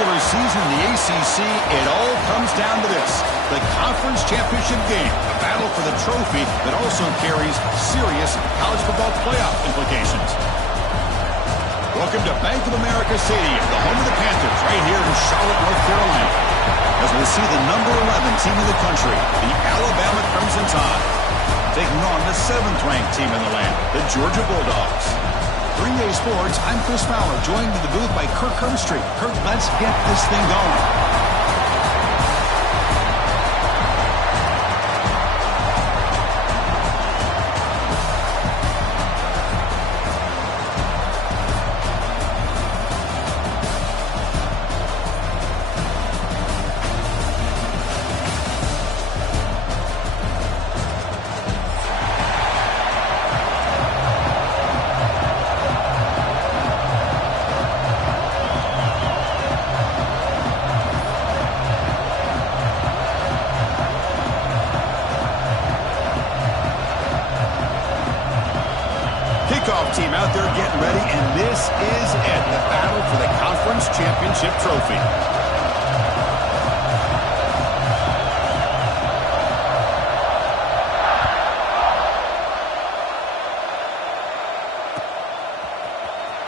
regular season in the ACC, it all comes down to this: the conference championship game, a battle for the trophy that also carries serious college football playoff implications. Welcome to Bank of America Stadium, the home of the Panthers, right here in Charlotte, North Carolina, as we'll see the number 11 team in the country, the Alabama Crimson Tide, taking on the 7th-ranked team in the land, the Georgia Bulldogs. 3A Sports, I'm Chris Fowler, joined in the booth by Kirk Herbstreit. Kirk, let's get this thing going. Team out there getting ready, and this is it, the battle for the conference championship trophy.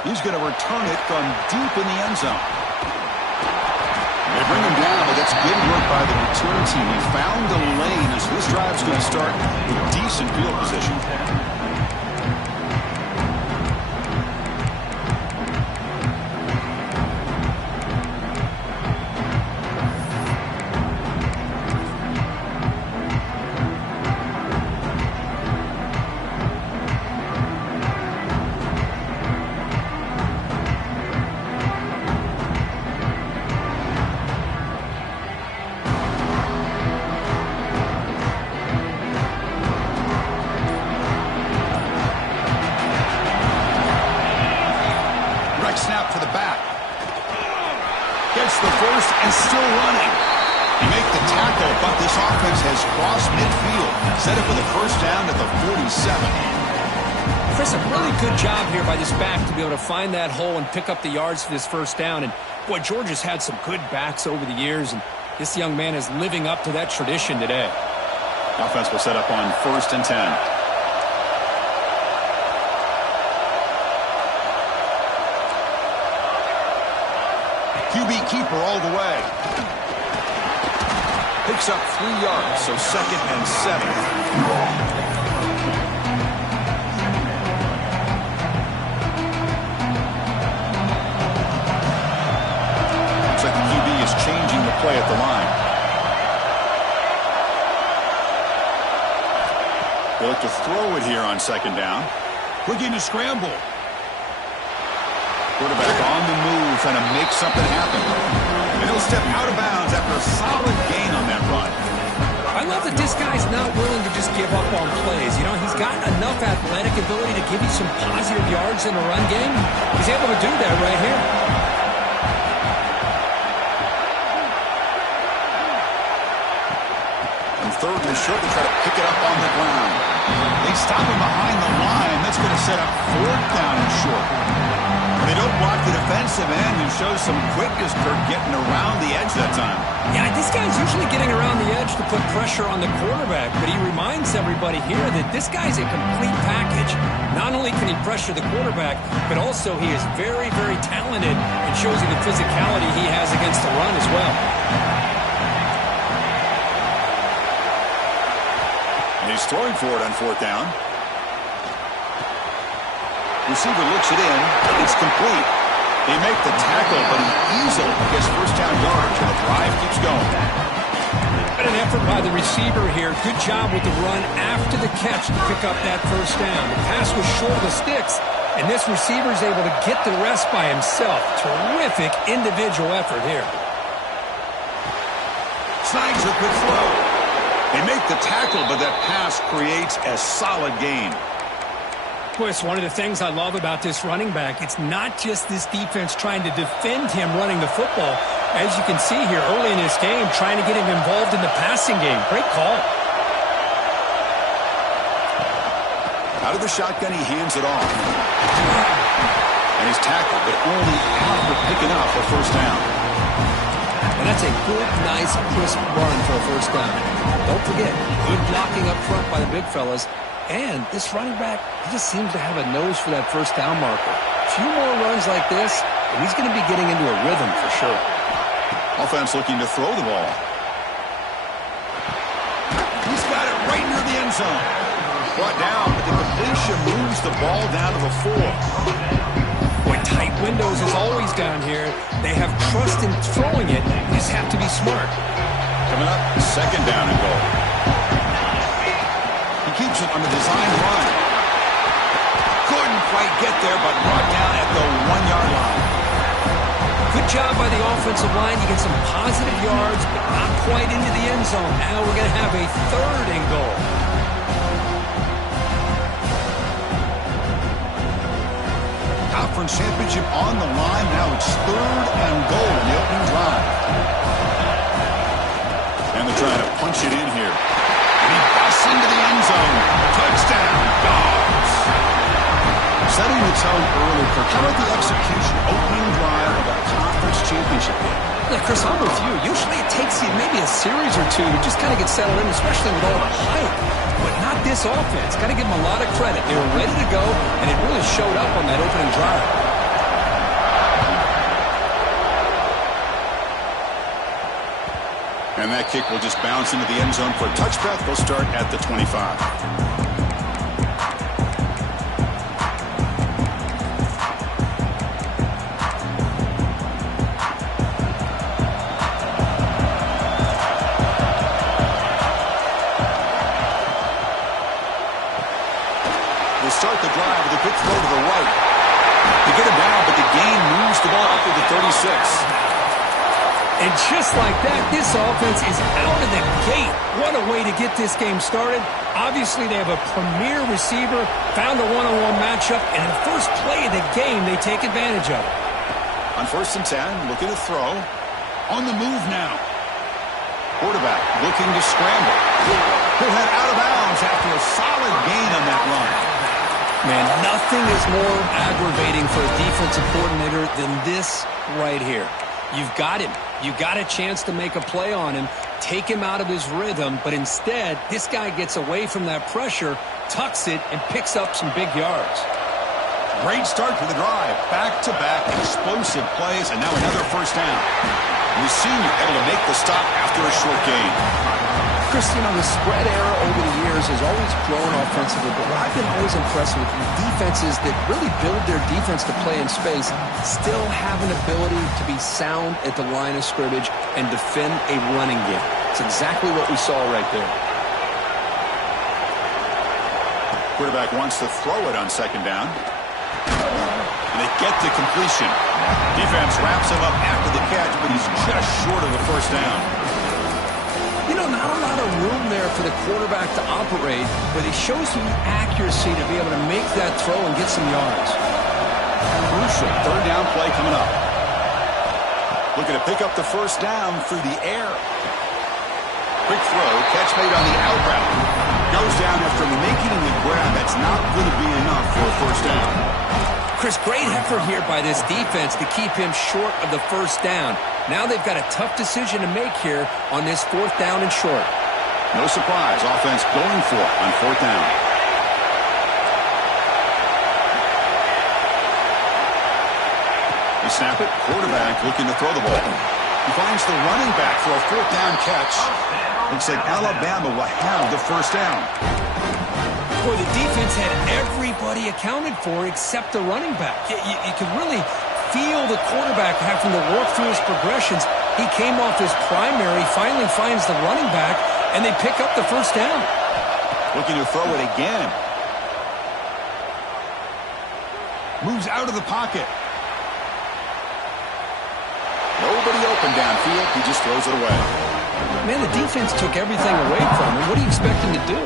He's going to return it from deep in the end zone. They bring him down, but that's good work by the return team. He found a lane as this drive's going to start with decent field position. Snap to the back. Gets the first and still running. You make the tackle, but this offense has crossed midfield. Set it for the first down at the 47. Chris, a really good job here by this back to be able to find that hole and pick up the yards for this first down. And, boy, Georgia's had some good backs over the years, and this young man is living up to that tradition today. Offense will set up on 1st and 10. QB keeper all the way. Picks up 3 yards, so 2nd and 7. Looks like the QB is changing the play at the line. They look to throw it here on 2nd down. Looking to scramble. Quarterback on the move, trying to make something happen. And he'll step out of bounds after a solid gain on that run. I love that this guy's not willing to just give up on plays. You know, he's got enough athletic ability to give you some positive yards in the run game. He's able to do that right here. And 3rd and short to try to pick it up on the ground. They stop him behind the line. That's going to set up 4th down and short. They don't block the defensive end and show some quickness, Kirk, getting around the edge that time. Yeah, this guy's usually getting around the edge to put pressure on the quarterback, but he reminds everybody here that this guy's a complete package. Not only can he pressure the quarterback, but also he is very, very talented and shows you the physicality he has against the run as well. And he's throwing for it on 4th down. Receiver looks it in. It's complete. They make the tackle, but he easily gets 1st down yards, and the drive keeps going. What an effort by the receiver here. Good job with the run after the catch to pick up that 1st down. The pass was short of the sticks, and this receiver is able to get the rest by himself. Terrific individual effort here. Snags a quick throw. They make the tackle, but that pass creates a solid gain. Boy, it's one of the things I love about this running back. It's not just this defense trying to defend him running the football. As you can see here early in this game, trying to get him involved in the passing game. Great call. Out of the shotgun, he hands it off. And he's tackled, but only after picking up a 1st down. And that's a good, nice, crisp run for a first down. Don't forget, good blocking up front by the big fellas. And this running back, he just seems to have a nose for that first down marker. A few more runs like this, and he's going to be getting into a rhythm for sure. Offense looking to throw the ball. He's got it right near the end zone. Brought down, but the completion moves the ball down to the 4. Boy, tight windows is always down here. They have trust in throwing it. You just have to be smart. Coming up, second down and goal. He keeps it on the design run. Couldn't quite get there, but brought down at the 1-yard line. Good job by the offensive line. You get some positive yards, but not quite into the end zone. Now we're going to have a third and goal. Conference championship on the line. Now it's third and goal in the opening drive. And they're trying to punch it in here. And he busts into the end zone. Touchdown, Dogs. Setting the tone early for how about the execution opening drive of a conference championship game. Yeah, Chris, I'm with you. Usually it takes you maybe a series or two to just kind of get settled in, especially with all the hype. But not this offense. Got to give them a lot of credit. They were ready to go, and it really showed up on that opening drive. And that kick will just bounce into the end zone for a touchback. They'll start at the 25. Start the drive with a good throw to the right. They get him down, but the gain moves the ball up to the 36. And just like that, this offense is out of the gate. What a way to get this game started. Obviously, they have a premier receiver, found a one-on-one matchup, and in the first play of the game, they take advantage of it. On 1st and 10, looking to throw. On the move now. Quarterback looking to scramble. He'll head out of bounds after a solid gain on that run. Man, nothing is more aggravating for a defensive coordinator than this right here. You've got him. You've got a chance to make a play on him, take him out of his rhythm, but instead, this guy gets away from that pressure, tucks it, and picks up some big yards. Great start to the drive. Back-to-back explosive plays, and now another first down. The senior able to make the stop after a short gain. Chris, you know, the spread era over the years has always grown offensively, but what I've been always impressed with defenses that really build their defense to play in space still have an ability to be sound at the line of scrimmage and defend a running game. It's exactly what we saw right there. Quarterback wants to throw it on second down. And they get the completion. Defense wraps him up after the catch, but he's just short of the first down. You know, not a lot of room there for the quarterback to operate, but he shows you the accuracy to be able to make that throw and get some yards. Crucial third down play coming up. Looking to pick up the first down through the air. Quick throw, catch made on the out route. Goes down after making the grab. That's not going to be enough for a first down. Chris, great effort here by this defense to keep him short of the first down. Now they've got a tough decision to make here on this 4th down and short. No surprise, offense going for it on 4th down. They snap it, quarterback looking to throw the ball. He finds the running back for a 4th down catch. Looks like Alabama will have the first down. Boy, the defense had everybody accounted for except the running back. You could really feel the quarterback having to work through his progressions. He came off his primary, finally finds the running back, and they pick up the first down. Looking to throw it again. Moves out of the pocket. Nobody open downfield. He just throws it away. Man, the defense took everything away from him. What do you expect him to do?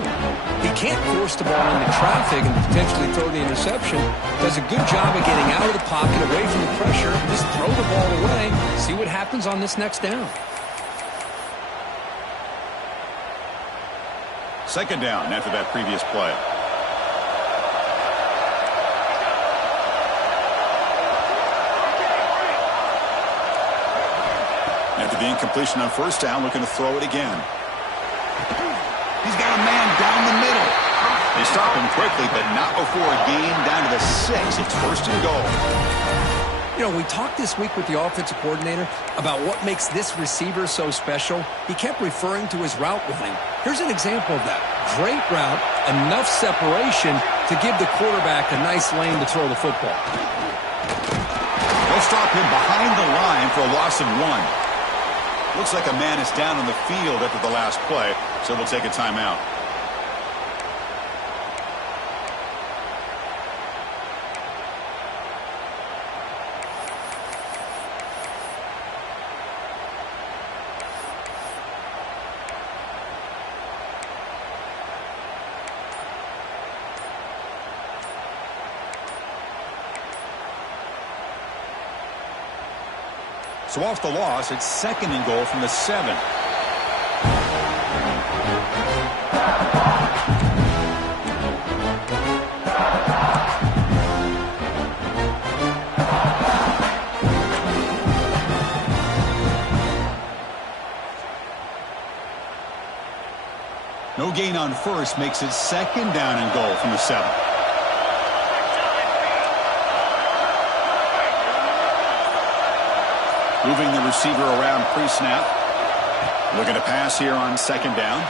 He can't force the ball into traffic and potentially throw the interception. Does a good job of getting out of the pocket, away from the pressure, and just throw the ball away. See what happens on this next down. Second down after that previous play. After the Incompletion on first down, looking to throw it again. He's got a man down the middle. They stop him quickly, but not before a gain down to the 6. It's first and goal. You know, we talked this week with the offensive coordinator about what makes this receiver so special. He kept referring to his route running. Here's an example of that. Great route, enough separation to give the quarterback a nice lane to throw the football. They'll stop him behind the line for a loss of 1. Looks like a man is down on the field after the last play, so they'll take a timeout. So off the loss, it's second and goal from the 7. No gain on first makes it second down and goal from the 7. Moving the receiver around pre-snap. Looking to pass here on second down.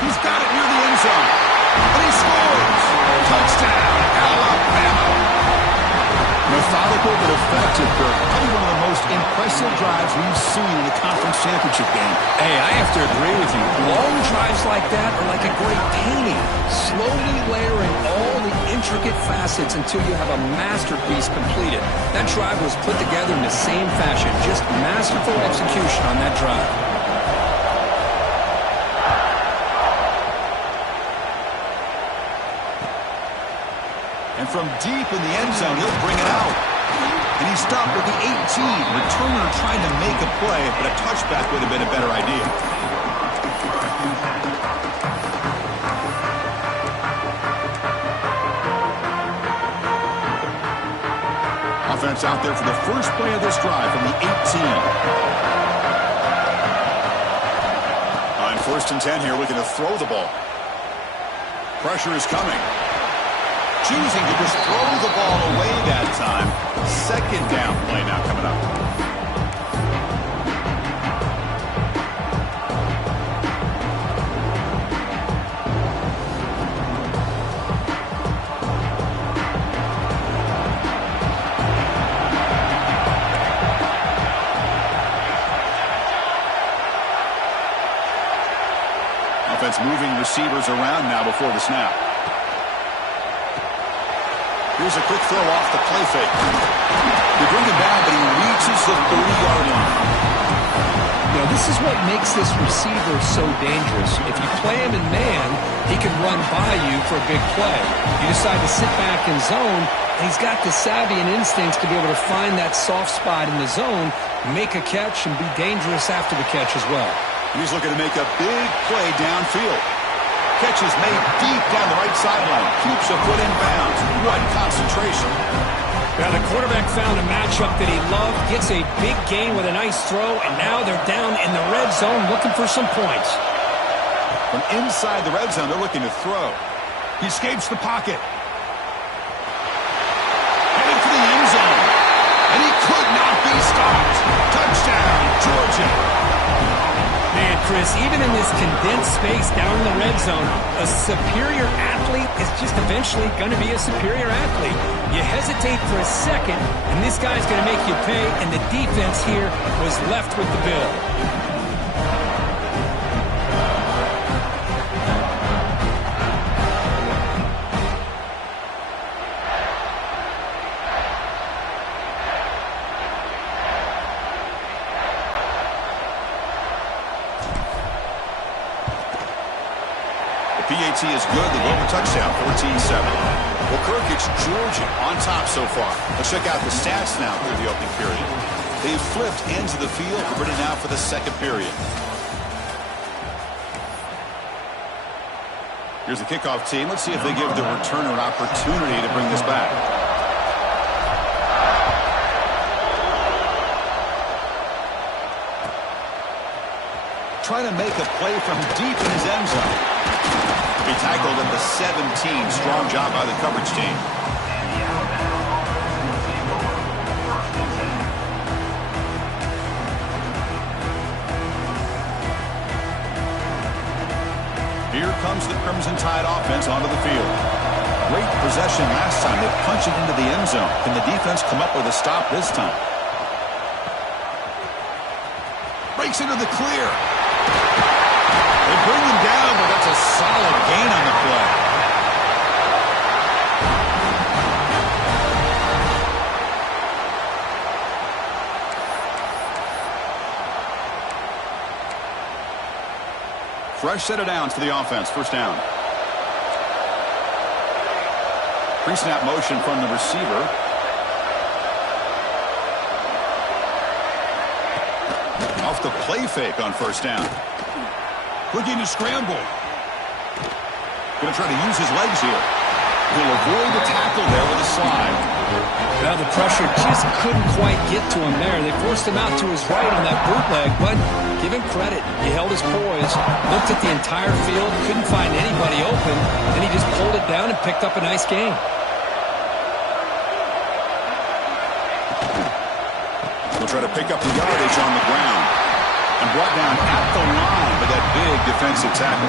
He's got it near the end zone. And he scores! Touchdown, Alabama! Methodical but effective, Kirk. Probably one of the most impressive drives we've seen in the conference championship game. Hey, I have to agree with you. Long drives like that are like a great painting. Slowly layering all the intricate facets until you have a masterpiece completed. That drive was put together in the same fashion. Just masterful execution on that drive. And from deep in the end zone, he'll bring it out. And he stopped with the 18. Returner trying to make a play, but a touchback would have been a better idea. Offense out there for the first play of this drive from the 18. On first and 10 here, looking to throw the ball. Pressure is coming. Choosing to just throw the ball away that time. Second down play now coming up. Offense moving receivers around now before the snap. Here's a quick throw off the play fake. They bring him down, but he reaches the 30-yard line. You know, this is what makes this receiver so dangerous. If you play him in man, he can run by you for a big play. You decide to sit back in zone, and he's got the savvy and instincts to be able to find that soft spot in the zone, make a catch, and be dangerous after the catch as well. He's looking to make a big play downfield. Catch is made deep down the right sideline. Keeps a foot in bounds. What concentration. Now the quarterback found a matchup that he loved, gets a big gain with a nice throw, and now they're down in the red zone looking for some points. From inside the red zone, they're looking to throw. He escapes the pocket. Headed for the end zone. And he could not be stopped. Touchdown, Georgia. Man, Chris, even in this condensed space down in the red zone, a superior athlete is just eventually going to be a superior athlete. You hesitate for a second, and this guy's going to make you pay, and the defense here was left with the bill. PAT is good. They go for touchdown, 14-7. Well, Kirk, it's Georgia on top so far. Let's check out the stats now through the opening period. They've flipped ends of the field. We're ready now for the second period. Here's the kickoff team. Let's see if they give the returner an opportunity to bring this back. try to make a play from deep in his end zone. He tackled at the 17. Strong job by the coverage team. Here comes the Crimson Tide offense onto the field. Great possession last time. They punch it into the end zone. Can the defense come up with a stop this time? Breaks into the clear. They bring him down, but that's a solid gain on the play. Fresh set of downs for the offense. First down. Pre-snap motion from the receiver. Off the play fake on first down. Looking to scramble. Going to try to use his legs here. He'll avoid the tackle there with a slide. Well, the pressure just couldn't quite get to him there. They forced him out to his right on that bootleg, but give him credit. He held his poise, looked at the entire field, couldn't find anybody open, and he just pulled it down and picked up a nice gain. He'll try to pick up the yardage on the ground. And brought down at the line with that big defensive tackle.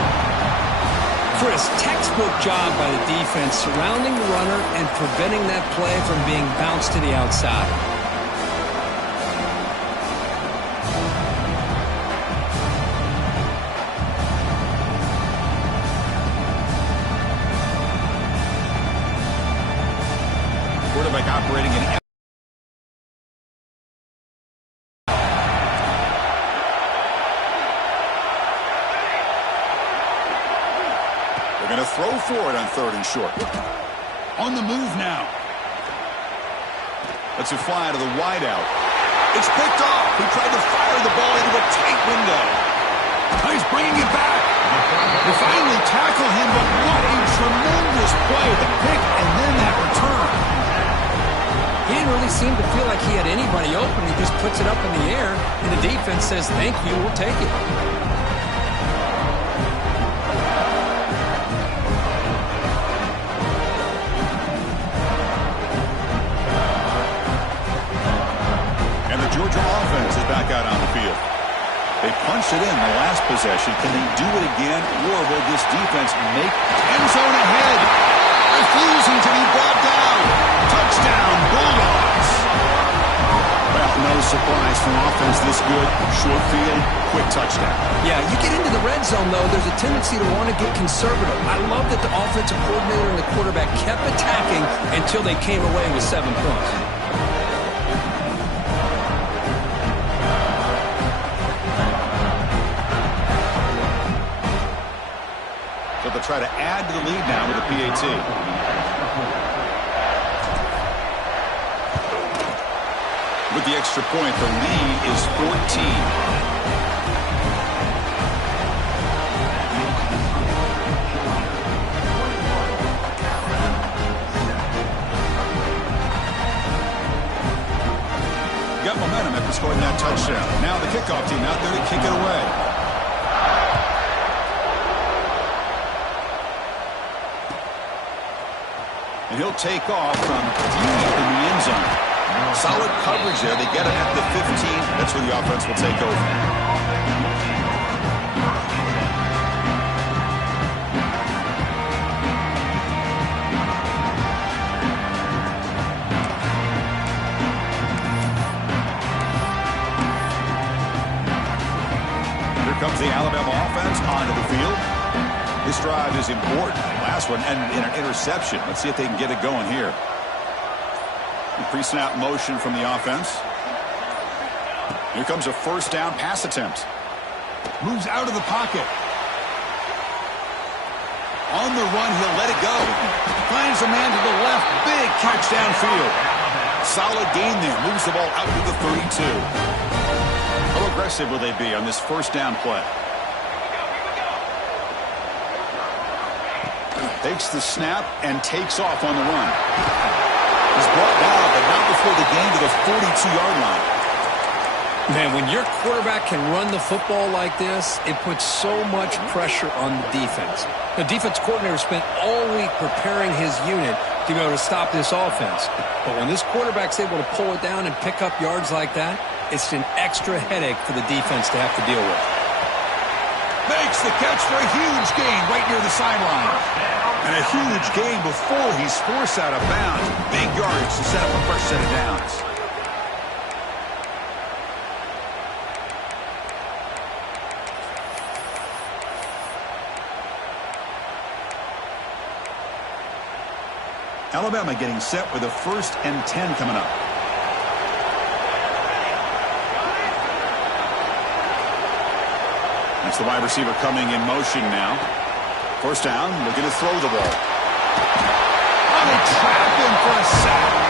Chris, textbook job by the defense surrounding the runner and preventing that play from being bounced to the outside. Quarterback operating in going to throw for it on 3rd and short. On the move now. Let's it fly to the wideout. It's picked off. He tried to fire the ball into a tight window. He's bringing it back. They finally tackle him, but what a tremendous play. The pick and then that return. He didn't really seem to feel like he had anybody open. He just puts it up in the air, and the defense says, thank you, we'll take it. Out on the field. They punched it in the last possession. Can they do it again, or will this defense make end zone ahead? Refusing to be brought down. Touchdown, Bulldogs. Well, no surprise from offense this good. Short field, quick touchdown. Yeah, you get into the red zone, though, there's a tendency to want to get conservative. I love that the offensive coordinator and the quarterback kept attacking until they came away with 7 points. They'll try to add to the lead now with a PAT. With the extra point, the lead is 14. Got momentum after scoring that touchdown. Now the kickoff team out there to kick it away. And he'll take off from deep in the end zone. Solid coverage there. They get him at the 15. That's where the offense will take over. Here comes the Alabama offense onto the field. This drive is important. Last one and an interception. Let's see if they can get it going here. Pre-snap motion from the offense. Here comes a first down pass attempt. Moves out of the pocket. On the run, he'll let it go. Finds a man to the left. Big catch downfield. Solid gain there. Moves the ball out to the 32. How aggressive will they be on this first down play? Takes the snap and takes off on the run. He's brought down, but not before the gain to the 42-yard line. Man, when your quarterback can run the football like this, it puts so much pressure on the defense. The defense coordinator spent all week preparing his unit to be able to stop this offense. But when this quarterback's able to pull it down and pick up yards like that, it's an extra headache for the defense to have to deal with. Makes the catch for a huge gain right near the sideline. And a huge gain before he's forced out of bounds. Big yardage to set up a first set of downs. Alabama getting set with a 1st and 10 coming up. That's the wide receiver coming in motion now. 1st down, looking to throw the ball. Oh, they trapped him for a sack.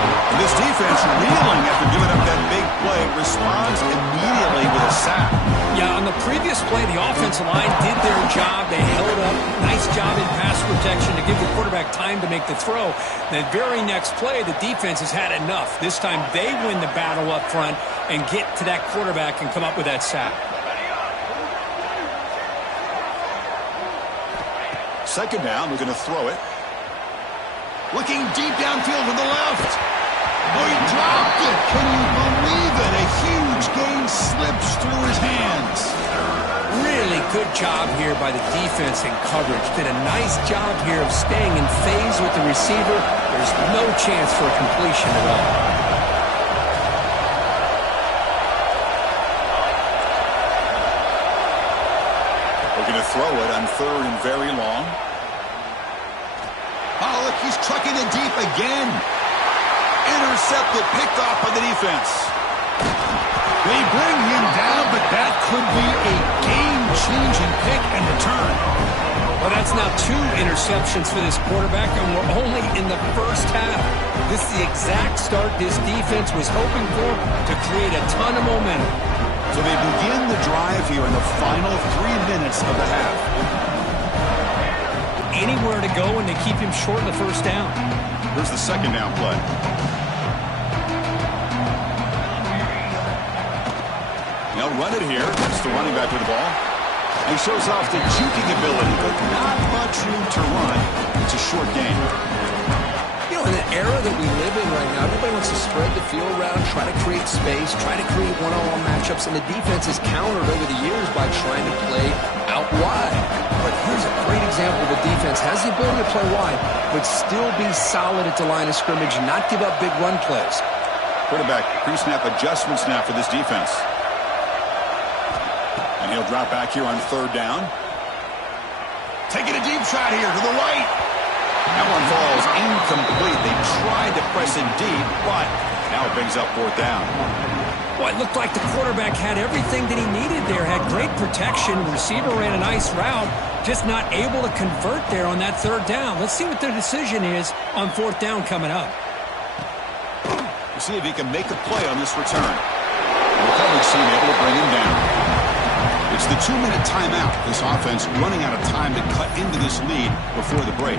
And this defense reeling after giving up that big play responds immediately with a sack. Yeah, on the previous play, the offensive line did their job. They held up. Nice job in pass protection to give the quarterback time to make the throw. The very next play, the defense has had enough. This time they win the battle up front and get to that quarterback and come up with that sack. 2nd down, we're going to throw it. Looking deep downfield to the left. Oh, he dropped it. Can you believe it? A huge gain slips through his hands. Really good job here by the defense in coverage. Did a nice job here of staying in phase with the receiver. There's no chance for a completion at all. We're going to throw it on 3rd and very long. Oh, look, he's trucking it deep again. Intercepted, picked off by the defense. They bring him down, but that could be a game-changing pick and return. Well, that's now 2 interceptions for this quarterback, and we're only in the 1st half. This is the exact start this defense was hoping for to create a ton of momentum. So they begin the drive here in the final 3 minutes of the half. Anywhere to go, and they keep him short in the 1st down. Here's the 2nd down play. They'll run it here. It's the running back with the ball. He shows off the juking ability, but not much room to run. It's a short game. You know, in the era that we live in right now, everybody wants to spread the field around, try to create space, try to create one-on-one matchups, and the defense is countered over the years by trying to play out wide. But here's a great example of a defense has the ability to play wide, but still be solid at the line of scrimmage, not give up big run plays. Quarterback pre-snap adjustments now for this defense. And he'll drop back here on 3rd down. Taking a deep shot here to the right. That one falls incomplete. They tried to press it deep, but now it brings up 4th down. Well, it looked like the quarterback had everything that he needed there. Had great protection. The receiver ran a nice route. Just not able to convert there on that 3rd down. Let's see what their decision is on 4th down coming up. We'll see if he can make a play on this return. And the coverage team able to bring him down. It's the 2-minute timeout. This offense running out of time to cut into this lead before the break.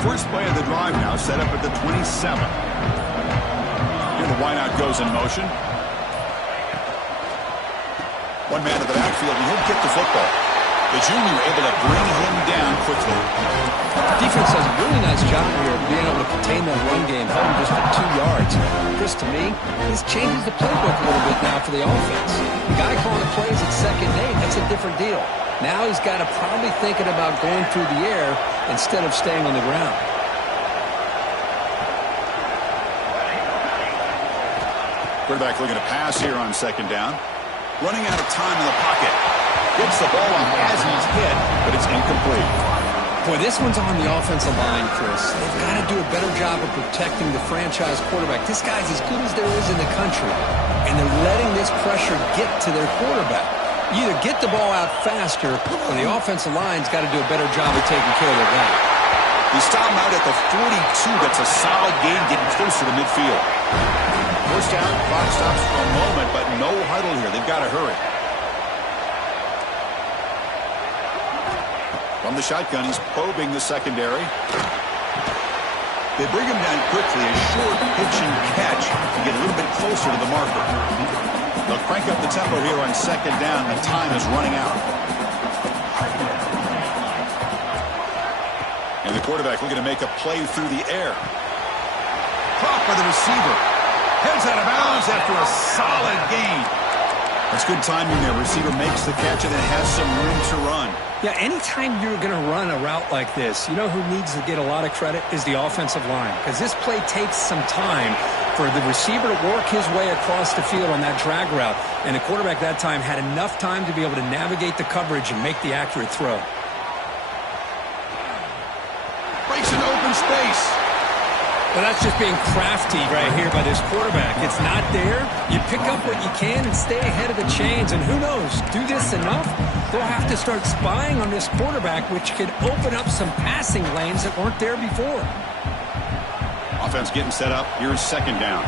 First play of the drive now set up at the 27. Here the wideout goes in motion. One man to the backfield, and he'll get the football. The junior able to bring him down quickly. Defense does a really nice job here of being able to contain that run game, held him just for 2 yards. Chris, to me, this changes the playbook a little bit now for the offense. The guy calling the plays at 2nd and 8, that's a different deal. Now he's got to probably thinking about going through the air instead of staying on the ground. Quarterback looking to pass here on 2nd down. Running out of time in the pocket. Gets the ball on as he's hit, but it's incomplete. Boy, this one's on the offensive line, Chris. They've got to do a better job of protecting the franchise quarterback. This guy's as good as there is in the country, and they're letting this pressure get to their quarterback. You either get the ball out faster, or the offensive line's got to do a better job of taking care of their guy. He stopped him out at the 42. That's a solid gain getting closer to midfield. 1st down, clock stops for a moment, but no huddle here. They've got to hurry. From the shotgun, he's probing the secondary. They bring him down quickly, a short pitch and catch to get a little bit closer to the marker. They'll crank up the tempo here on second down. The time is running out. And the quarterback looking to make a play through the air. Caught by the receiver. Heads out of bounds after a solid gain. That's good timing there. Receiver makes the catch and then has some room to run. Yeah, anytime you're going to run a route like this, you know who needs to get a lot of credit is the offensive line. Because this play takes some time for the receiver to work his way across the field on that drag route. And the quarterback that time had enough time to be able to navigate the coverage and make the accurate throw. Breaks into open space. Well, that's just being crafty right here by this quarterback. It's not there. You pick up what you can and stay ahead of the chains. And who knows, do this enough, they'll have to start spying on this quarterback, which could open up some passing lanes that weren't there before. Offense getting set up. Here's second down.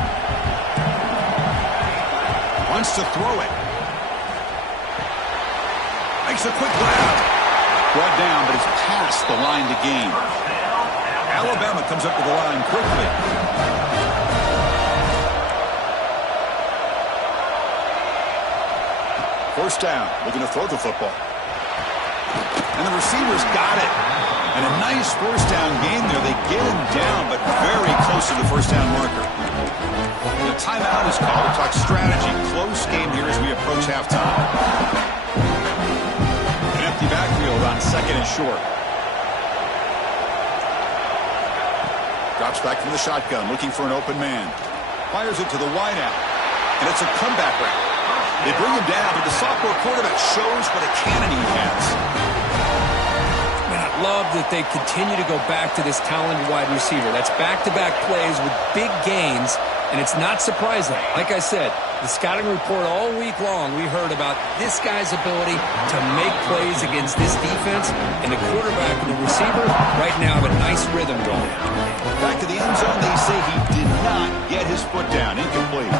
Wants to throw it. Makes a quick grab. Brought down, but it's past the line to gain. Alabama comes up to the line quickly. First down, looking to throw the football. And the receiver's got it. And a nice first down gain there. They get him down, but very close to the first down marker. The timeout is called to talk strategy. Close game here as we approach halftime. An empty backfield on second and short. Drops back from the shotgun, looking for an open man. Fires it to the wideout. And it's a comeback route. They bring him down, but the sophomore quarterback shows what a cannon he has. Man, I love that they continue to go back to this talented wide receiver. That's back-to-back plays with big gains, and it's not surprising. Like I said, the scouting report all week long, we heard about this guy's ability to make plays against this defense, and the quarterback and the receiver right now have a nice rhythm going. Back to the end zone, they say he did not get his foot down. Incomplete.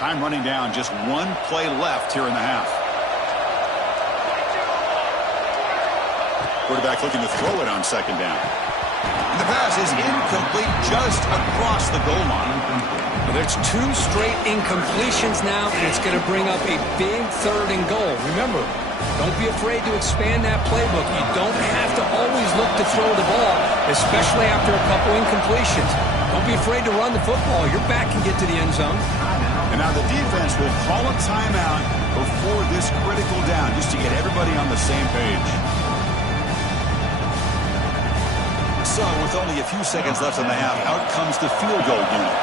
Time running down, just one play left here in the half. Quarterback looking to throw it on second down. And the pass is incomplete just across the goal line. Well, there's two straight incompletions now, and it's going to bring up a big third and goal. Remember, don't be afraid to expand that playbook. You don't have to always look to throw the ball, especially after a couple incompletions. Don't be afraid to run the football. Your back can get to the end zone. And now the defense will call a timeout before this critical down, just to get everybody on the same page. So, with only a few seconds left in the half, out comes the field goal unit.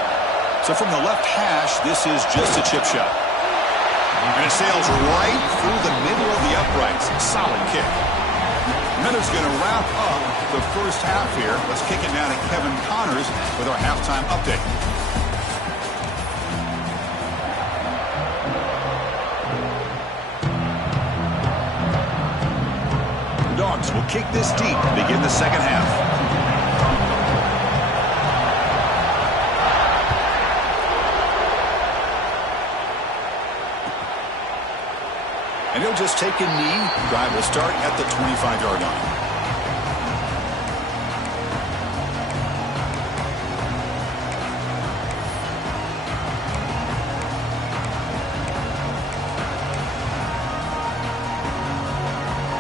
So from the left hash, this is just a chip shot. And it sails right through the middle of the uprights. Solid kick. Miller's going to wrap up the first half here. Let's kick it now to Kevin Connors with our halftime update. Dogs will kick this deep to begin the second half. And he'll just take a knee. Drive will start at the 25-yard line.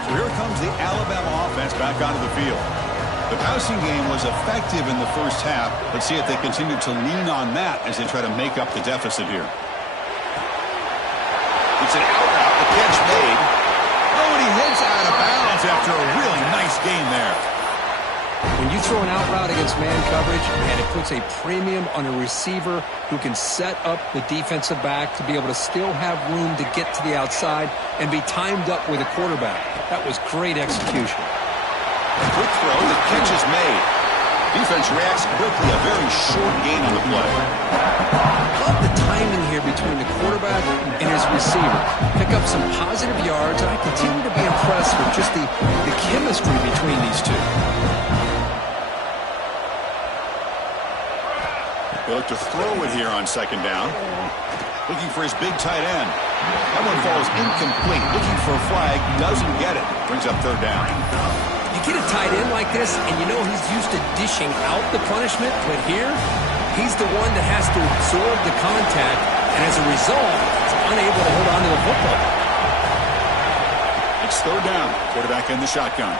So here comes the Alabama offense back onto the field. The passing game was effective in the first half. Let's see if they continue to lean on that as they try to make up the deficit here. It's an out route. The catch made. Oh, and he heads out of bounds after a really nice gain there. When you throw an out route against man coverage, man, it puts a premium on a receiver who can set up the defensive back to be able to still have room to get to the outside and be timed up with a quarterback. That was great execution. A quick throw. The catch is made. Defense reacts quickly. A very short gain on the play. Love the timing here between the quarterback and his receiver. Pick up some positive yards, and I continue to be impressed with just the chemistry between these two. They look to throw it here on second down. Looking for his big tight end. That one falls incomplete. Looking for a flag. Doesn't get it. Brings up third down. You get a tight end like this, and you know he's used to dishing out the punishment, but here, he's the one that has to absorb the contact, and as a result, he's unable to hold on to the football. It's third down. Quarterback in the shotgun.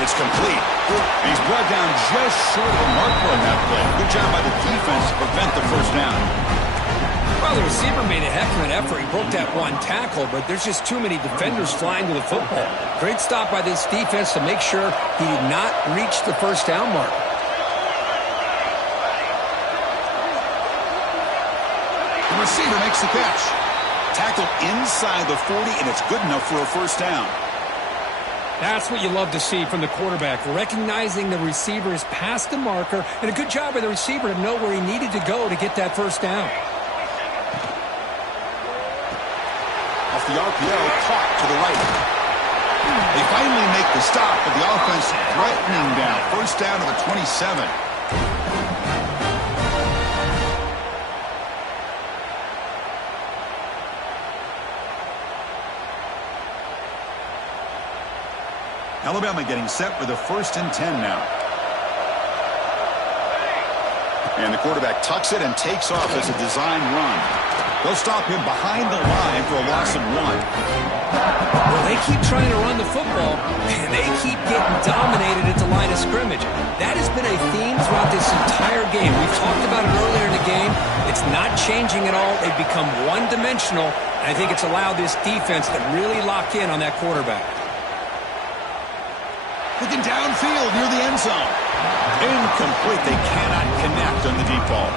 It's complete. And he's brought down just short of the marker on that play. Good job by the defense to prevent the first down. Well, the receiver made a heck of an effort. He broke that one tackle, but there's just too many defenders flying to the football. Great stop by this defense to make sure he did not reach the first down mark. The receiver makes the catch. Tackled inside the 40, and it's good enough for a first down. That's what you love to see from the quarterback, recognizing the receiver is past the marker, and a good job by the receiver to know where he needed to go to get that first down. Off the RPO, caught to the right. They finally make the stop, but the offense threatening down. First down to the 27. Alabama getting set for the 1st and 10 now. And the quarterback tucks it and takes off as a design run. They'll stop him behind the line for a loss of 1. Well, they keep trying to run the football, and they keep getting dominated at the line of scrimmage. That has been a theme throughout this entire game. We've talked about it earlier in the game. It's not changing at all. They've become one-dimensional, and I think it's allowed this defense to really lock in on that quarterback. Looking downfield near the end zone. Incomplete. They cannot connect on the deep ball.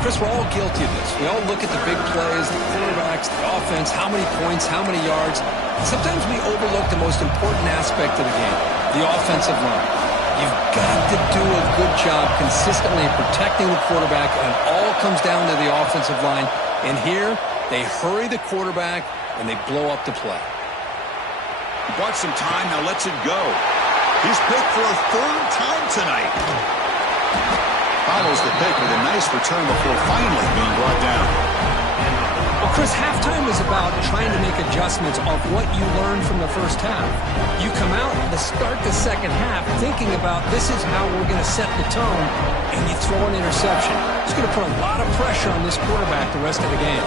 Chris, we're all guilty of this. We all look at the big plays, the quarterbacks, the offense, how many points, how many yards. Sometimes we overlook the most important aspect of the game, the offensive line. You've got to do a good job consistently protecting the quarterback, and it all comes down to the offensive line. And here, they hurry the quarterback, and they blow up the play. He bought some time, now lets it go. He's picked for a 3rd time tonight. Follows the pick with a nice return before finally being brought down. Well, Chris, halftime is about trying to make adjustments off what you learned from the first half. You come out to start the second half thinking about this is how we're going to set the tone, and you throw an interception. It's going to put a lot of pressure on this quarterback the rest of the game.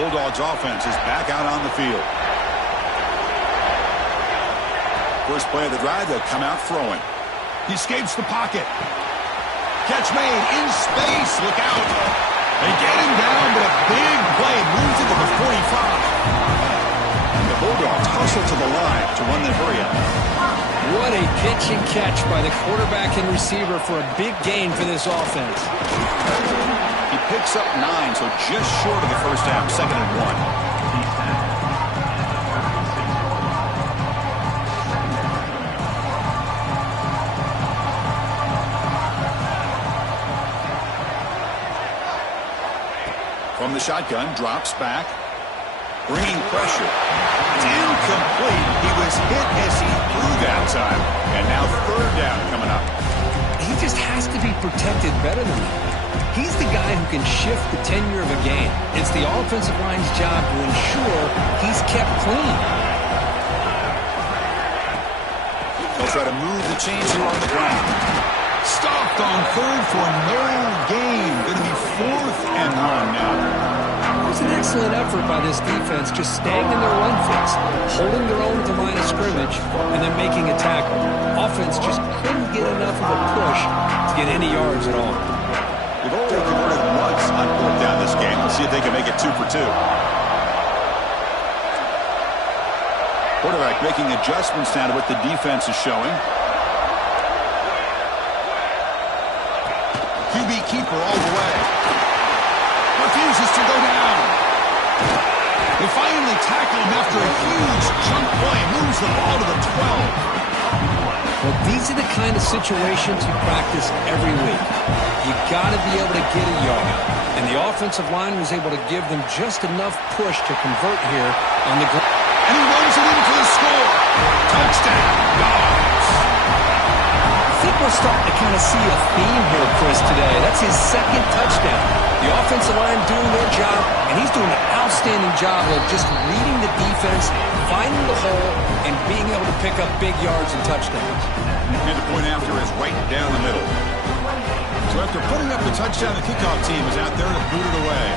Bulldogs offense is back out on the field. First play of the drive, they'll come out throwing. He escapes the pocket. Catch made in space. Look out. They get him down, but a big play moves into the 45. And the Bulldogs hustle to the line to run the hurry up. What a pitch and catch by the quarterback and receiver for a big gain for this offense. He picks up 9, so just short of the first down, 2nd and 1. From the shotgun, drops back, bringing pressure. It's incomplete. He was hit as he threw that time, and now 3rd down coming up. He just has to be protected better than that. He's the guy who can shift the tenure of a game. It's the offensive line's job to ensure he's kept clean. They'll try to move the chains here on the ground. Stopped on 3rd for no gain. Going to be 4th and 1 now. It was an excellent effort by this defense, just staying in their run fix, holding their own at the line of scrimmage, and then making a tackle. Offense just couldn't get enough of a push to get any yards at all. They've only converted once on 4th down this game. Let's see if they can make it 2 for 2. Quarterback making adjustments now to what the defense is showing. QB keeper all the way. Refuses to go down. They finally tackle him after a huge chunk play. Moves the ball to the 12. Well, these are the kind of situations you practice every week. You got to be able to get a yard. And the offensive line was able to give them just enough push to convert here on the ground. And he runs it in for the score. Touchdown, Dogs. I think we're starting to kind of see a theme here, Chris, today. That's his second touchdown. The offensive line doing their job, and he's doing an outstanding job of just reading the defense, finding the hole, and being able to pick up big yards and touchdowns. And the point after is right down the middle. So after putting up the touchdown, the kickoff team is out there to boot it away.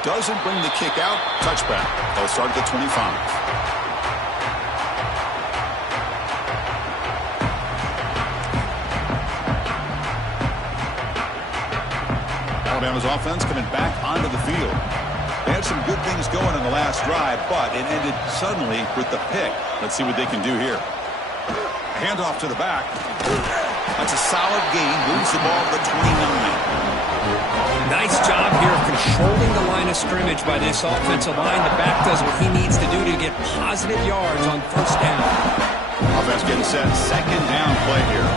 Doesn't bring the kick out. Touchback. They'll start at the 25. Alabama's offense coming back onto the field. They had some good things going on the last drive, but it ended suddenly with the pick. Let's see what they can do here. Handoff to the back. That's a solid gain. Moves the ball to the 29. Nice job here of controlling the line of scrimmage by this offensive line. The back does what he needs to do to get positive yards on first down. Offense getting set. Second down play here.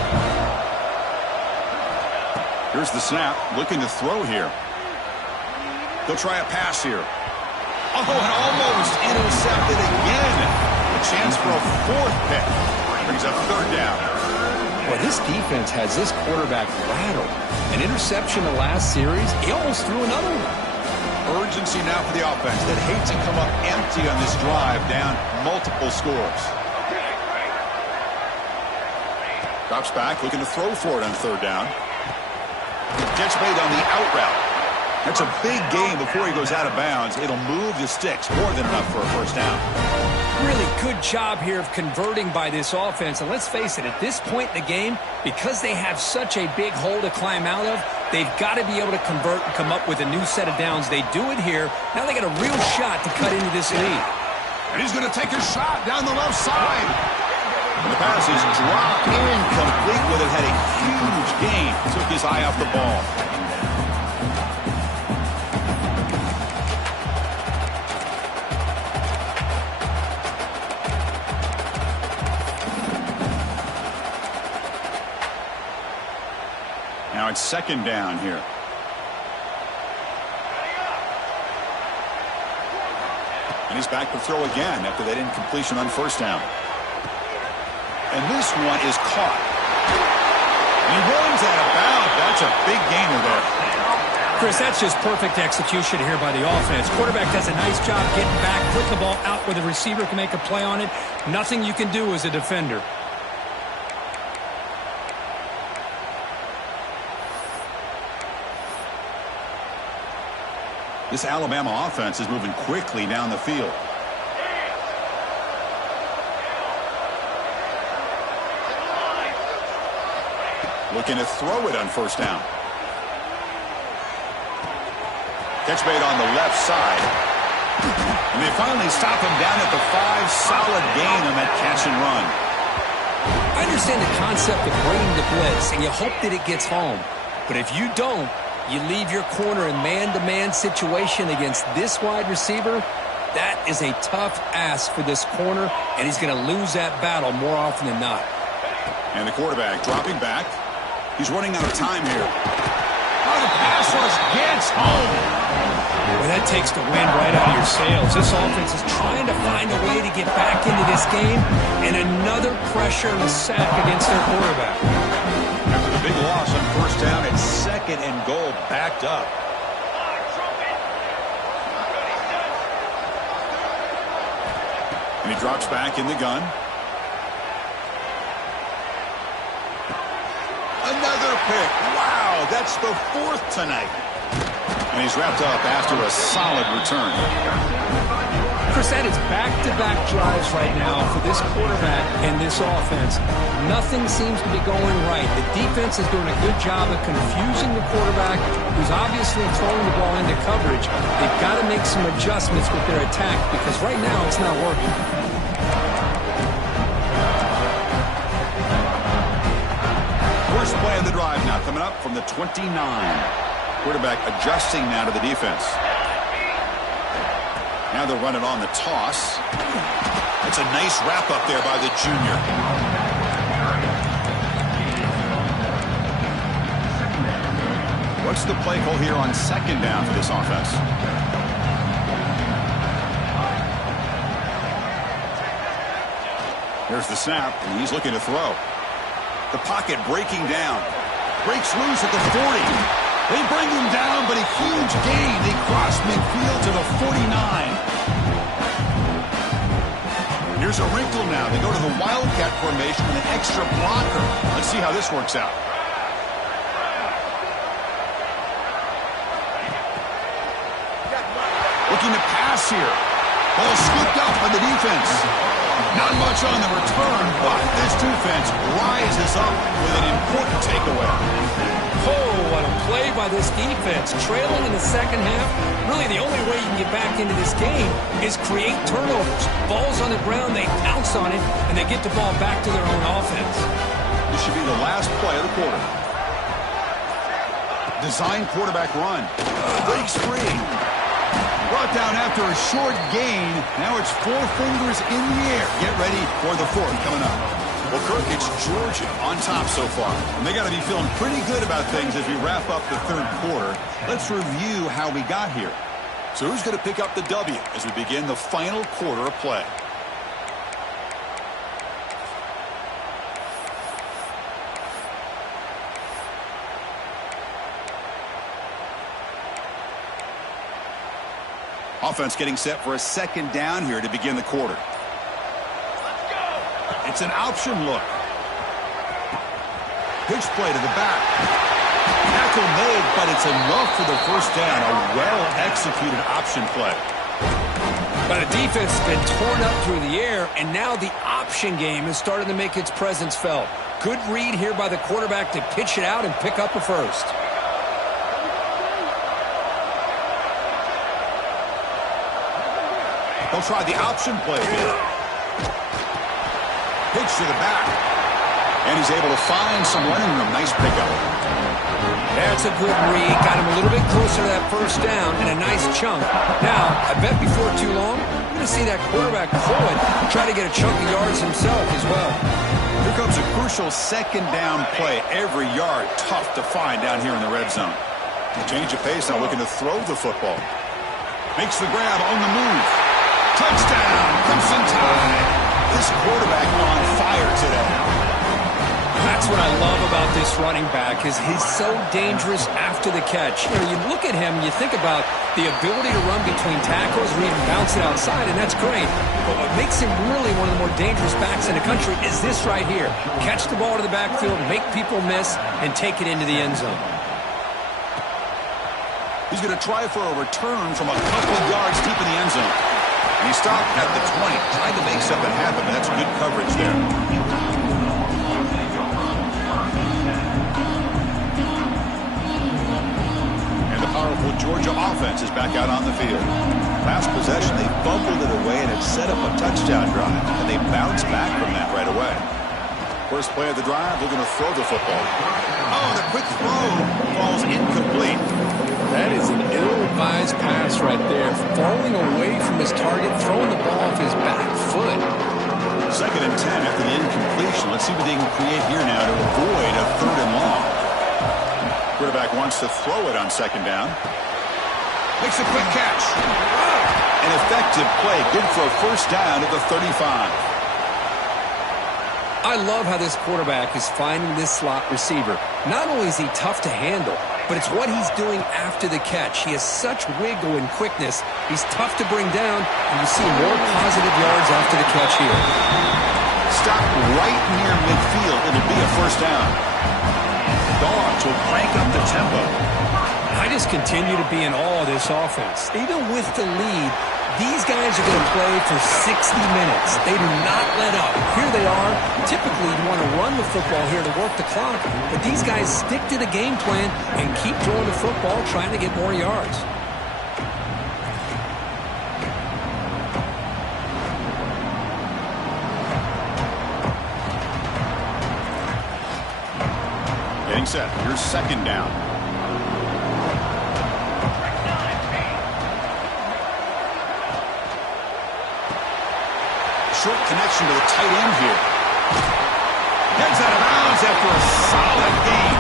Here's the snap. Looking to throw here. They'll try a pass here. Oh, and almost intercepted again. A chance for a fourth pick. Brings up third down. Well, this defense has this quarterback rattled. An interception the last series, he almost threw another one. Urgency now for the offense that hates to come up empty on this drive, down multiple scores. Drops back, looking to throw for it on third down. Gets made on the out route. That's a big gain before he goes out of bounds. It'll move the sticks, more than enough for a first down. Really good job here of converting by this offense. And let's face it, at this point in the game, because they have such a big hole to climb out of, they've got to be able to convert and come up with a new set of downs. They do it here. Now they got a real shot to cut into this lead. And he's going to take a shot down the left side. And the pass is dropped incomplete with it. Had a huge gain. Took his eye off the ball. Now it's second down here. And he's back to throw again after that incompletion on first down. And this one is caught. And he runs out of bounds. That's a big gainer there. Chris, that's just perfect execution here by the offense. Quarterback does a nice job getting back, put the ball out where the receiver can make a play on it. Nothing you can do as a defender. This Alabama offense is moving quickly down the field. Looking to throw it on first down. Catch made on the left side. And they finally stop him down at the 5. Solid gain on that catch and run. I understand the concept of bringing the blitz, and you hope that it gets home. But if you don't, you leave your corner in man-to-man situation against this wide receiver. That is a tough ask for this corner, and he's going to lose that battle more often than not. And the quarterback dropping back. He's running out of time here. Oh, the pass rush gets home. Well, that takes the wind right out of your sails. This offense is trying to find a way to get back into this game, and another pressure and a sack against their quarterback. After the big loss on first down, it's second and goal, backed up. And he drops back in the gun. Another pick. Wow, that's the 4th tonight. And he's wrapped up after a solid return. Chris, that is back-to-back drives right now for this quarterback and this offense. Nothing seems to be going right. The defense is doing a good job of confusing the quarterback, who's obviously throwing the ball into coverage. They've got to make some adjustments with their attack because right now it's not working. First play of the drive now coming up from the 29. Quarterback adjusting now to the defense. Now they're running on the toss. It's a nice wrap up there by the junior. What's the play call here on second down for this offense? Here's the snap, and he's looking to throw. The pocket breaking down. Breaks loose at the 40. They bring him down, but a huge gain. They cross midfield to the 49. Here's a wrinkle now. They go to the Wildcat formation with an extra blocker. Let's see how this works out. Looking to pass here. Ball scooped up by the defense. Not much on the return, but this defense rises up with an important takeaway. Oh, what a play by this defense. Trailing in the second half, really the only way you can get back into this game is create turnovers. Ball's on the ground, they pounce on it, and they get the ball back to their own offense. This should be the last play of the quarter. Design quarterback run. Breaks free. Brought down after a short gain. Now it's 4 fingers in the air. Get ready for the fourth coming up. Well, Kirk, it's Georgia on top so far. And they got to be feeling pretty good about things as we wrap up the third quarter. Let's review how we got here. So who's going to pick up the W as we begin the final quarter of play? Offense getting set for a second down here to begin the quarter. Let's go. It's an option look. Pitch play to the back. Tackle made, but it's enough for the first down. A well-executed option play. But the defense has been torn up through the air, and now the option game is starting to make its presence felt. Good read here by the quarterback to pitch it out and pick up a first. They'll try the option play here. Pitch to the back. And he's able to find some running room. Nice pickup. That's a good read. Got him a little bit closer to that first down and a nice chunk. Now, I bet before too long, we're going to see that quarterback pull it, try to get a chunk of yards himself as well. Here comes a crucial second down play. Every yard tough to find down here in the red zone. Change of pace now, looking to throw the football. Makes the grab on the move. Touchdown, Crimson Tide. This quarterback on fire today. That's what I love about this running back is he's so dangerous after the catch. You know, you look at him, you think about the ability to run between tackles or even bounce it outside, and that's great. But what makes him really one of the more dangerous backs in the country is this right here. Catch the ball to the backfield, make people miss, and take it into the end zone. He's going to try for a return from a couple of yards deep in the end zone. And he stopped at the 20, tried to make something happen, but that's good coverage there. And the powerful Georgia offense is back out on the field. Last possession, they fumbled it away, and it set up a touchdown drive. And they bounced back from that right away. First play of the drive, they're going to throw the football. Oh, the quick throw falls incomplete. That is an ill-advised pass right there. Falling away from his target, throwing the ball off his back foot. 2nd and 10 after the incompletion. Let's see what they can create here now to avoid a 3rd and long. Quarterback wants to throw it on 2nd down. Makes a quick catch. An effective play. Good for a first down at the 35. I love how this quarterback is finding this slot receiver. Not only is he tough to handle, but it's what he's doing after the catch. He has such wiggle and quickness. He's tough to bring down, and you see more positive yards after the catch here. Stop right near midfield. It'll be a first down. Dogs will crank up the tempo. I just continue to be in awe of this offense. Even with the lead, these guys are going to play for 60 minutes. They do not let up. Here they are. Typically, you want to run the football here to work the clock, but these guys stick to the game plan and keep throwing the football, trying to get more yards. Getting set. Here's 2nd down. Short connection to the tight end here. Heads out of bounds after a solid gain.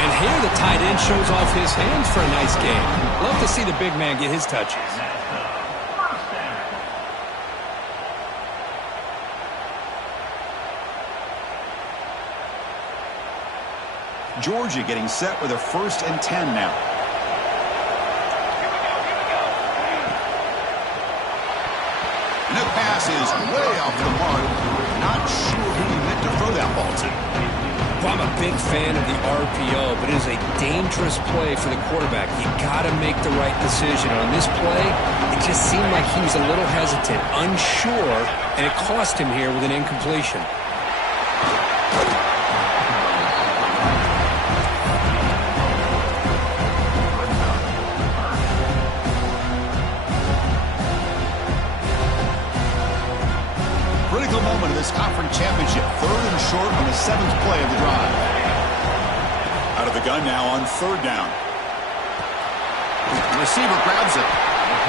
And here the tight And then shows off his hands for a nice game. Love to see the big man get his touches. Georgia getting set with a 1st and 10 now. And the pass is way off the mark. Not sure who he meant to throw that ball to. Well, I'm a big fan of the RPO, but it is a dangerous play for the quarterback. You got to make the right decision. On this play, it just seemed like he was a little hesitant, unsure, and it cost him here with an incompletion. Critical moment of this conference championship. 3rd and short on the 7th play of the drive. Out of the gun now on 3rd down. The receiver grabs it.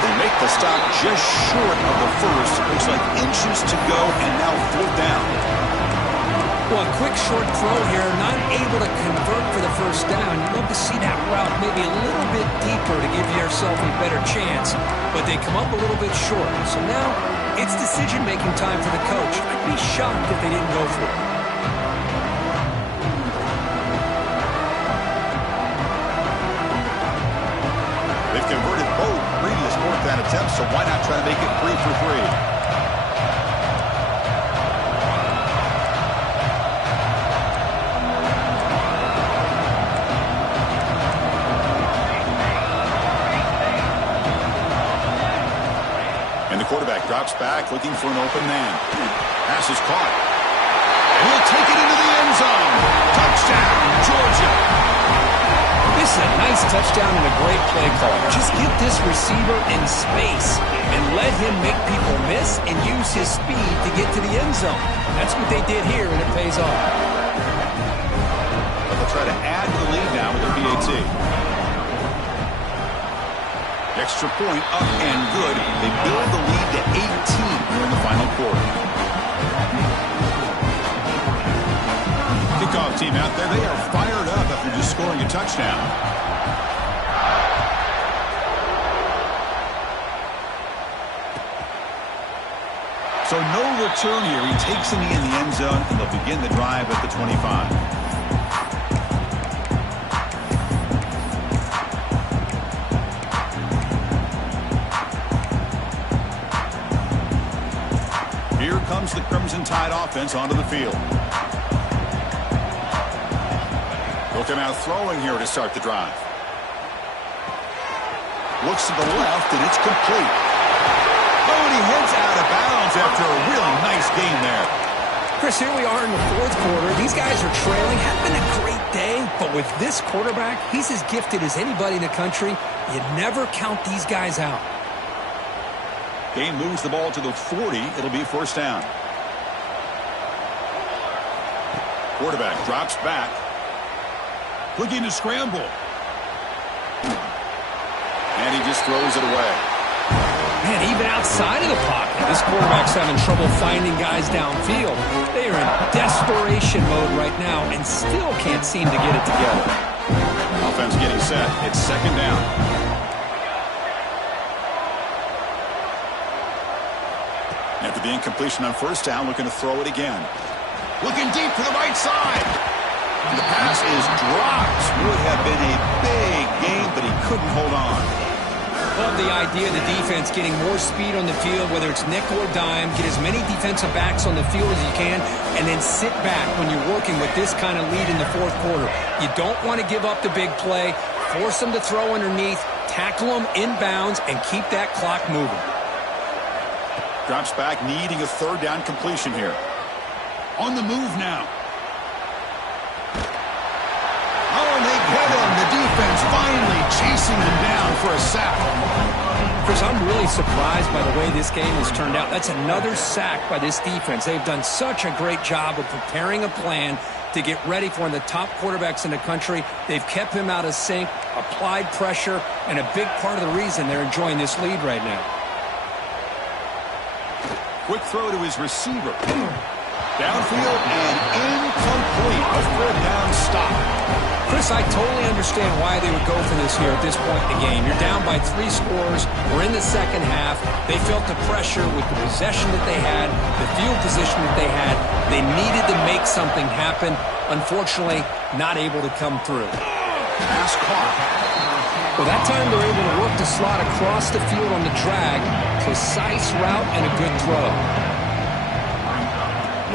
They make the stop just short of the 1st. Looks like inches to go, and now 4th down. Well, a quick short throw here, not able to convert for the 1st down. You'd love to see that route maybe a little bit deeper to give yourself a better chance, but they come up a little bit short. So now it's decision-making time for the coach. I'd be shocked if they didn't go for it. They've converted both previous 4th down attempts, so why not try to make it 3 for 3? Quarterback drops back, looking for an open man. Pass is caught. And he'll take it into the end zone. Touchdown, Georgia. This is a nice touchdown and a great play call. Just get this receiver in space and let him make people miss and use his speed to get to the end zone. That's what they did here, and it pays off. They'll try to add to the lead now with their PAT. Extra point up and good. They build the lead to 18 here in the final quarter. Kickoff team out there. They are fired up after just scoring a touchdown. So no return here. He takes in the end zone, and they'll begin the drive at the 25. Comes the Crimson Tide offense onto the field. They'll come out throwing here to start the drive. Looks to the left, and it's complete. Oh, and he heads out of bounds after a really nice game there. Chris, here we are in the 4th quarter. These guys are trailing. Having a great day, but with this quarterback, he's as gifted as anybody in the country. You never count these guys out. Game moves the ball to the 40. It'll be 1st down. Quarterback drops back. Looking to scramble. And he just throws it away. Man, even outside of the pocket, this quarterback's having trouble finding guys downfield. They are in desperation mode right now and still can't seem to get it together. Offense getting set. It's 2nd down. After the incompletion on 1st down, looking to throw it again. Looking deep to the right side. And the pass is dropped. Would have been a big game, but he couldn't hold on. Love the idea of the defense getting more speed on the field, whether it's nickel or dime. Get as many defensive backs on the field as you can, and then sit back when you're working with this kind of lead in the 4th quarter. You don't want to give up the big play. Force them to throw underneath, tackle them inbounds, and keep that clock moving. Drops back, needing a 3rd down completion here. On the move now. Oh, and they get him. The defense finally chasing him down for a sack. Chris, I'm really surprised by the way this game has turned out. That's another sack by this defense. They've done such a great job of preparing a plan to get ready for one of the top quarterbacks in the country. They've kept him out of sync, applied pressure, and a big part of the reason they're enjoying this lead right now. Quick throw to his receiver. Downfield and incomplete. A 4th down stop. Chris, Chris, I totally understand why they would go for this here at this point in the game. You're down by 3 scores. We're in the second half. They felt the pressure with the possession that they had, the field position that they had. They needed to make something happen. Unfortunately, not able to come through. Pass caught. Well, that time they're able to work the slot across the field on the drag. Precise route and a good throw.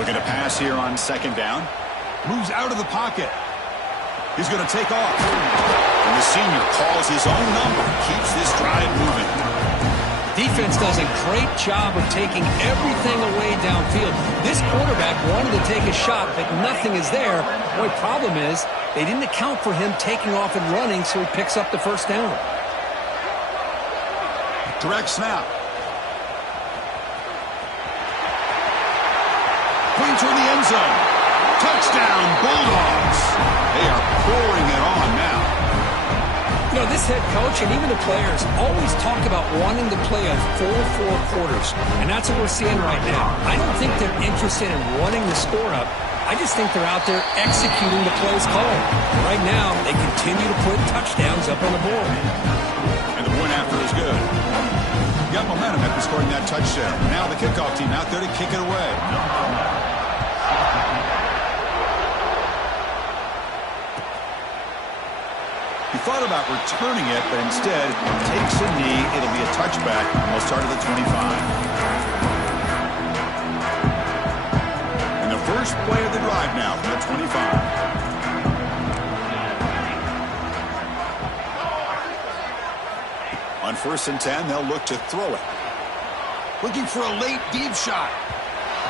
Looking to pass here on second down. Moves out of the pocket. He's going to take off. And the senior calls his own number. Keeps this drive moving. Defense does a great job of taking everything away downfield. This quarterback wanted to take a shot, but nothing is there. The only problem is they didn't account for him taking off and running, so he picks up the first down. Direct snap. Going toward the end zone. Touchdown, Bulldogs. They are pouring it on now. You know, this head coach and even the players always talk about wanting to play a full 4 quarters, and that's what we're seeing right now. I don't think they're interested in running the score up. I just think they're out there executing the plays called. Right now, they continue to put touchdowns up on the board. And the point after is good. Got momentum after scoring that touchdown. Now the kickoff team out there to kick it away. He thought about returning it, but instead takes a knee. It'll be a touchback, and we'll start at the 25. And the first play of the drive now from the 25. On 1st and 10, they'll look to throw it. Looking for a late deep shot.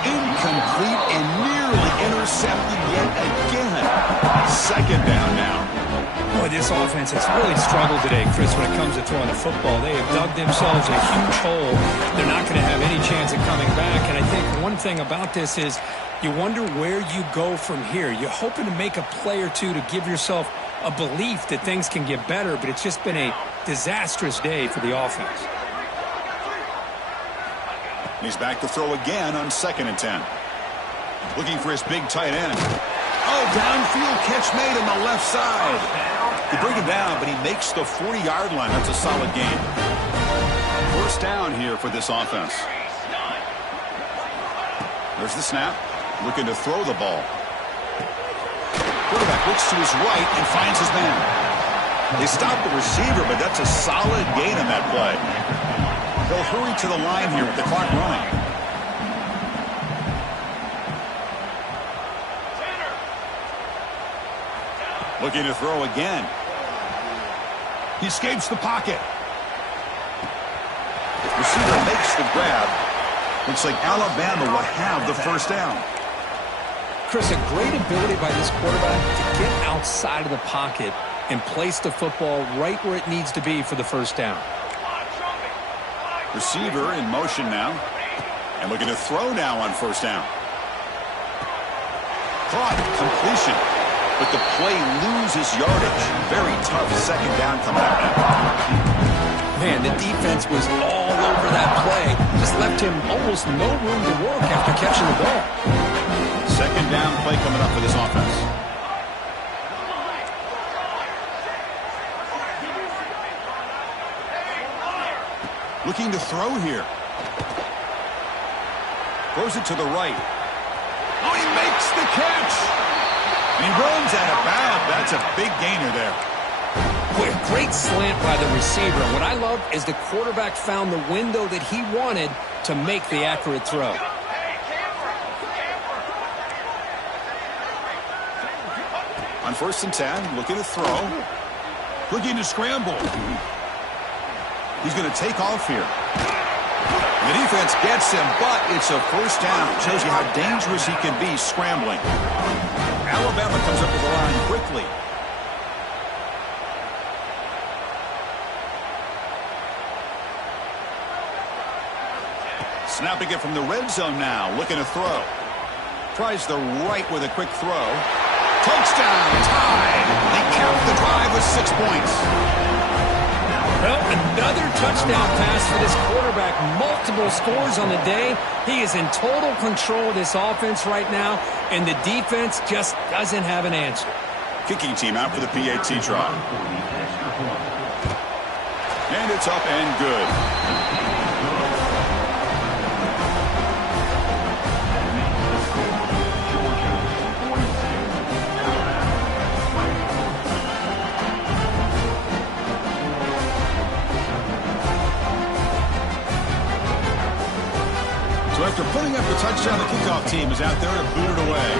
Incomplete and nearly intercepted yet again. Second down now. Boy, this offense has really struggled today, Chris, when it comes to throwing the football. They have dug themselves a huge hole. They're not going to have any chance of coming back. And I think one thing about this is you wonder where you go from here. You're hoping to make a play or two to give yourself a belief that things can get better, but it's just been a disastrous day for the offense. He's back to throw again on 2nd and 10. Looking for his big tight end. Oh, downfield catch made on the left side. They bring him down, but he makes the 40-yard line. That's a solid gain. First down here for this offense. There's the snap. Looking to throw the ball. Quarterback looks to his right and finds his man. They stop the receiver, but that's a solid gain on that play. They'll hurry to the line here with the clock running. Looking to throw again. He escapes the pocket. Receiver makes the grab. Looks like Alabama will have the first down. Chris, a great ability by this quarterback to get outside of the pocket and place the football right where it needs to be for the first down. Receiver in motion now. And looking to throw now on first down. Caught. Completion. But the play loses yardage. Very tough second down coming up now. Man, the defense was all over that play. Just left him almost no room to work after catching the ball. Second down play coming up for this offense. Looking to throw here. Throws it to the right. Oh, he makes the catch. And he runs out of bounds. That's a big gainer there. Boy, a great slant by the receiver. What I love is the quarterback found the window that he wanted to make the accurate throw. On 1st and 10, looking to throw. Looking to scramble. He's going to take off here. The defense gets him, but it's a first down. Shows you how dangerous he can be scrambling. Alabama comes up with the line quickly. Snapping it from the red zone now. Looking to throw. Tries the right with a quick throw. Touchdown, tied. They count the drive with 6 points. Well, another touchdown pass for this quarterback. Multiple scores on the day. He is in total control of this offense right now, and the defense just doesn't have an answer. Kicking team out for the PAT try. And it's up and good. So after putting up the touchdown, the kickoff team is out there to boot it away.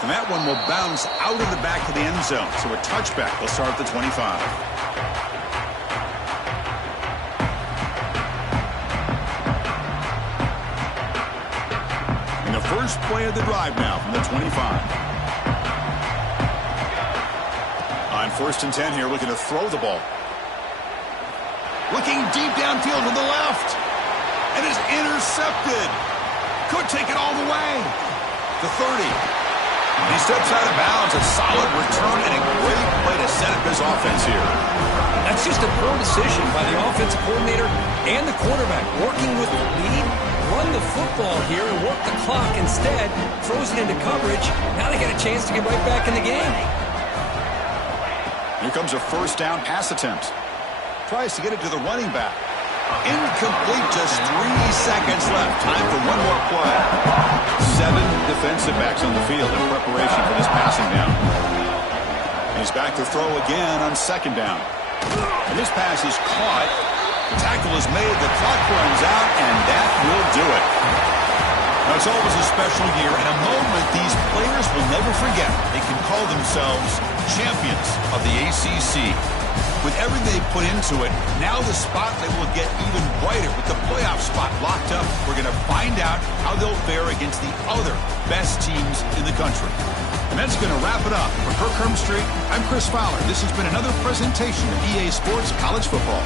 And that one will bounce out of the back of the end zone. So a touchback will start at the 25. First play of the drive now from the 25. On 1st and 10 here, looking to throw the ball. Looking deep downfield to the left. And is intercepted. Could take it all the way. The 30. He steps out of bounds. A solid return and a great play to set up his offense here. That's just a poor decision by the offensive coordinator and the quarterback. Working with the lead, run the football here and work the clock instead. Throws it into coverage. Now they get a chance to get right back in the game. Here comes a 1st down pass attempt. Tries to get it to the running back. Incomplete, just 3 seconds left. Time for one more play. 7 defensive backs on the field in preparation for this passing down. He's back to throw again on 2nd down. And this pass is caught. The tackle is made, the clock runs out, and that will do it. Now, it's always a special year and a moment these players will never forget. They can call themselves champions of the ACC. With everything they put into it, now the spotlight will get even brighter with the playoff spot locked up. We're going to find out how they'll fare against the other best teams in the country. And that's going to wrap it up. For Kirk Street, I'm Chris Fowler. This has been another presentation of EA Sports College Football.